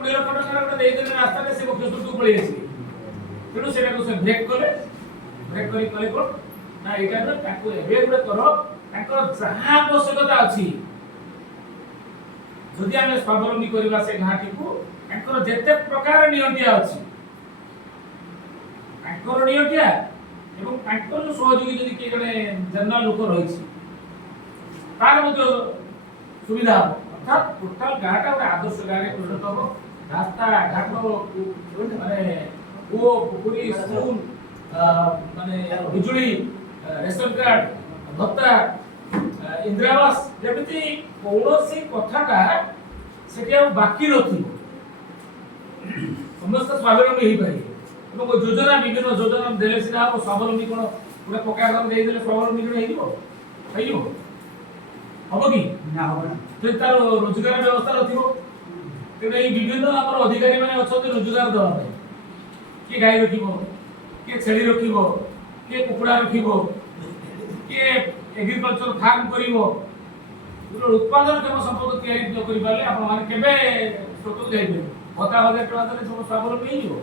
ରାସ୍ତାରେ ସେ ମୁଖ୍ୟ ସ୍ରୋତକୁ ପଳେଇ ଆସିବେ। ତେଣୁ ସେଟାକୁ ସେ ବ୍ରେକ୍ କଲେ, ବ୍ରେକ୍ କରି କଲେ କ'ଣ ନା ଏଇଟା ତାକୁ ଏବେ ଗୋଟେ କର ତାଙ୍କର ଯାହା ଆବଶ୍ୟକତା ଅଛି ଯଦି ଆମେ ସ୍ୱାବଲମ୍ବୀ କରିବା ସେ ଘାଟିକୁ ତାଙ୍କର ଯେତେ ପ୍ରକାର ନିୟନ୍ତିଆ ଅଛି ତାଙ୍କର ନିୟନ୍ତିଆ ଏବଂ ତାଙ୍କର ସହଯୋଗୀ ଯଦି କିଏ ଜଣେ ଜେନେରାଲ ଲୋକ ରହିଛି ତାର ମଧ୍ୟ ସୁବିଧା ହେବ। ଅର୍ଥାତ୍ ଟୋଟାଲ ଗାଁଟା ଗୋଟେ ଆଦର୍ଶ ଗାଁରେ ପରିଣତ ହେବ। ରାସ୍ତା ଘାଟ ମାନେ କୂଅ ପୋଖରୀ ସ୍କୁଲ ମାନେ ବିଜୁଳି ରେସନ କାର୍ଡ ଭତ୍ତା ଇନ୍ଦିରା ଆବାସ ଯେମିତି କୌଣସି କଥାଟା ସେଠି ଆଉ ବାକି ନଥିବ। ସମସ୍ତେ ସ୍ୱାବଲମ୍ବୀ ହେଇପାରିବେ ଏବଂ ଯୋଜନା ବିଭିନ୍ନ ଯୋଜନା ଦେଲେ ସିନା ହେବ। ସ୍ୱାବଲମ୍ବୀ କ'ଣ ଗୋଟେ ପକ୍କା ଘର ଦେଇଦେଲେ ସ୍ୱାବଲମ୍ବୀ କ'ଣ ହେଇଯିବ? ହେଇଯିବ ହବ କି ନା? ହବ ନା। ଯଦି ତାର ରୋଜଗାର ବ୍ୟବସ୍ଥା ନଥିବ ତେଣୁ ଏଇ ବିଭିନ୍ନ ଆମର ଅଧିକାରୀ ମାନେ ଅଛନ୍ତି ରୋଜଗାର ଦେବା ପାଇଁ। କିଏ ଗାଈ ରଖିବ, କିଏ ଛେଳି ରଖିବ, କିଏ କୁକୁଡ଼ା ରଖିବ, କିଏ ଏଗ୍ରିକଲଚର ଫାର୍ମ କରିବ। ଉତ୍ପାଦନକ୍ଷମ ସମ୍ପଦ ତିଆରି ନ କରିପାରିଲେ ଆପଣମାନେ କେବେ ସ୍ରୋତକୁ ଯାଇପାରିବେ? 10,000 ଟଙ୍କା ଦେଲେ ସବୁ ସ୍ୱାବଲମ୍ବୀ ହେଇଯିବ?